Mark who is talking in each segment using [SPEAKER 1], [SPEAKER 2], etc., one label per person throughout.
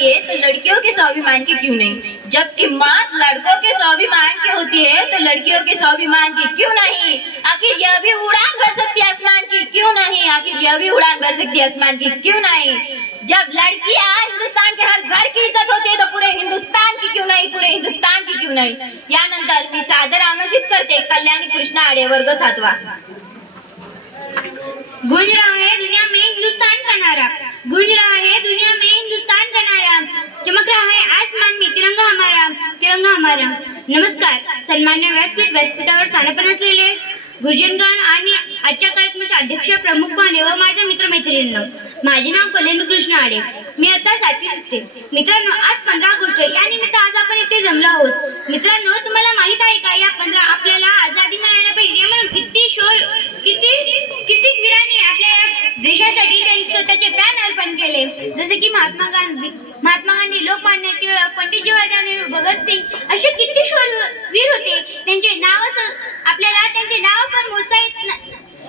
[SPEAKER 1] होती है तो लड़कियों के स्वाभिमान की क्यों नहीं? जब कीमत लड़कों के स्वाभिमान की होती है तो लड़कियों के स्वाभिमान की क्यों नहीं? आखिर यह भी उड़ान भर सकती आसमान की क्यों नहीं? आखिर यह भी उड़ान भर सकती आसमान की क्यों नहीं? जब लड़कियां हिंदुस्तान के हर घर की इज्जत होती है तो पूरे हिंदुस्तान की क्यों नहीं? पूरे हिंदुस्तान की क्यों नहीं? यानंतर मी सादर आमंत्रित करते कल्याणी कृष्णा आडे वर्ग सातवा।
[SPEAKER 2] गूंज रहा है दुनिया में हिंदुस्तान का नारा गूंज रहा है दुनिया में हिंदुस्तान का नारा चमक रहा है आसमान में तिरंगा हमारा समारंभ. नमस्कार. सन्मान्य व्यासपीठ व्यासपीठावर स्थानपण असलेले गुरुजनगण आणि आजच्या कार्यक्रमाचे अध्यक्ष प्रमुख पाहुणे व माझ्या मित्रमैत्रिणींनो माझे नाव कलेंद्र कृष्ण आडे. मी आता सातवी शिकते. मित्रांनो आज पंधरा ऑगस्ट या निमित्त आज आपण इथे जमलो आहोत. मित्रांनो तुम्हाला माहीत आहे का या पंधरा आपल्याला आझादी मिळायला पाहिजे. म्हणून किती शोर किती किती वीरांनी आपल्या देशासाठी त्यांनी स्वतःचे प्राण अर्पण केले. जसे की महात्मा भगतसिंग असे किती शोर वीर होते. त्यांचे नाव असं आपल्याला त्यांचे नाव पण मोजता येत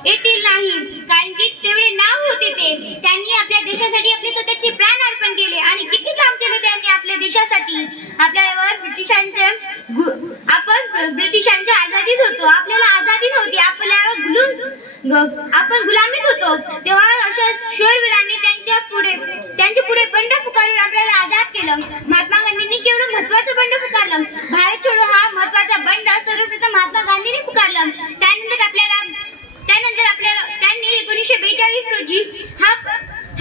[SPEAKER 2] येतील नाही. कारण की तेवढे नाव होते ते. त्यांनी आपल्या देशासाठी आपले स्वतःचे प्राण अर्पण केले आणि किती काम केले त्यांनी आपल्या देशासाठी. आपल्यावर ब्रिटिशांचे गु- आपण ब्रिटिशांच्या आझादीत होतो. आपल्याला आझादी नव्हती. आपल्यावर गुलून ग- आपण गुलामीत होतो. तेव्हा त्यांच्या पुढे त्यांच्या पुढे बंड पुकारून आपल्याला आझाद केलं. महात्मा गांधींनी केवढं महत्वाचं बंड पुकारलं. भारत छोडो हा महत्त्वाचा बंड सर्वप्रथम महात्मा गांधींनी पुकारलं. त्यानंतर आपल्याला त्यानंतर आपल्याला त्यांनी एकोणीसशे बेचाळीस रोजी हा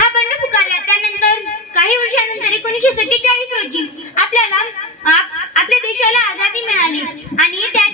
[SPEAKER 2] हा बंड पुकारला. त्यानंतर काही वर्षानंतर एकोणीसशे सत्तेचाळीस रोजी आपल्याला आप- आपल्या देशाला आझादी मिळाली आणि त्या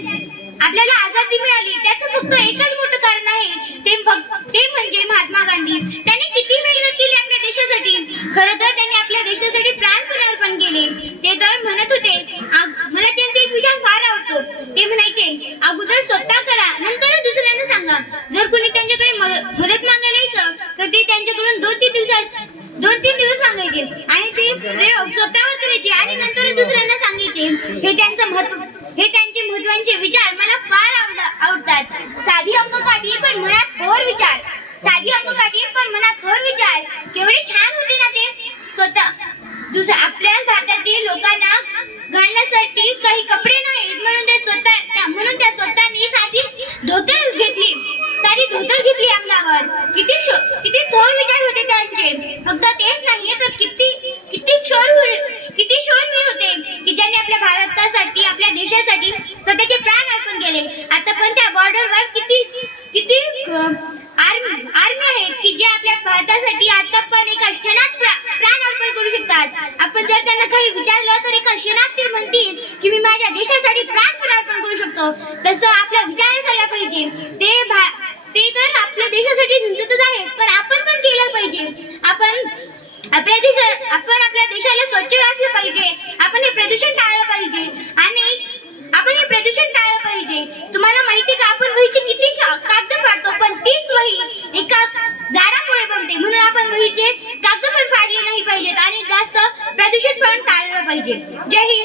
[SPEAKER 2] आपल्याला आझादी मिळाली त्याचं फक्त एकच मोठं कारण आहे ते फक्त ते म्हणजे महात्मा गांधी त्यांनी किती मेहनत केली आपल्या देशासाठी खरं तर त्यांनी आपल्या देशासाठी प्राण पण अर्पण केले ते तर म्हणत होते "आ- मला त्यांचे एक विचार फार आवडतो ते म्हणायचे अगोदर स्वतः करा नंतर दुसऱ्यांना सांगा जर कोणी त्यांच्याकडे मद- मदत मागायला यायचं तर ते त्यांच्याकडून दोन तीन दिवसात दोन तीन दिवस सांगायचे. आणि ते प्रयोग स्वतःवर करायचे. आणि नंतर दुसऱ्यांना सांगायचे. हे त्यांचं महत्त्व हे त्यांचे महत्त्वाचे विचार मला फार आवड- आवडतात. साधी अंककाठी पण मनात थोर विचार. साधी अंककाठी पण मनात थोर विचार केवढे छान होते ना ते स्वतः दुसरं आपल्या भारतातील लोकांना घालण्यासाठी काही कपडे नाहीत म्हणून ते स्वतः त्या- म्हणून त्या स्वतःनी साधी धोतर घेतली साधी धोतर घेतली अंगावर किती शो किती थोर विचार होते त्यांचे फक्त तेच नाही तर किती किती शोर किती शोरवीर होते की ज्यांनी आपल्या भारतासाठी आपल्या देशासाठी स्वतःचे प्राण अर्पण केले. आता पण त्या बॉर्डरवर किती किती आर्मी आर्मी आहेत की जे आपल्या भारतासाठी आता पण एका क्षणात प्राण अर्पण करू शकतात. आपण जर त्यांना काही विचारलं तर एका क्षणात ते म्हणतील की मी माझ्या देशासाठी प्राण पण अर्पण करू शकतो. तसं आपला विचार झाला पाहिजे. ते भा- ते तर आपल्या देशासाठी झुंजतच आहेत पण आपण पण केलं पाहिजे. आपण आपल्या देश आपण आपल्या देशाला स्वच्छ राखलं पाहिजे. आपण हे प्रदूषण टाळलं पाहिजे. आणि आपण हे प्रदूषण टाळलं पाहिजे. तुम्हाला माहिती का आपण वहीचे किती कागद फाडतो पण तीच वही एका झाडामुळे बनते. म्हणून आपण वहीचे कागद पण फाडले नाही पाहिजेत आणि जास्त प्रदूषण पण टाळलं पाहिजे. जय हिंद.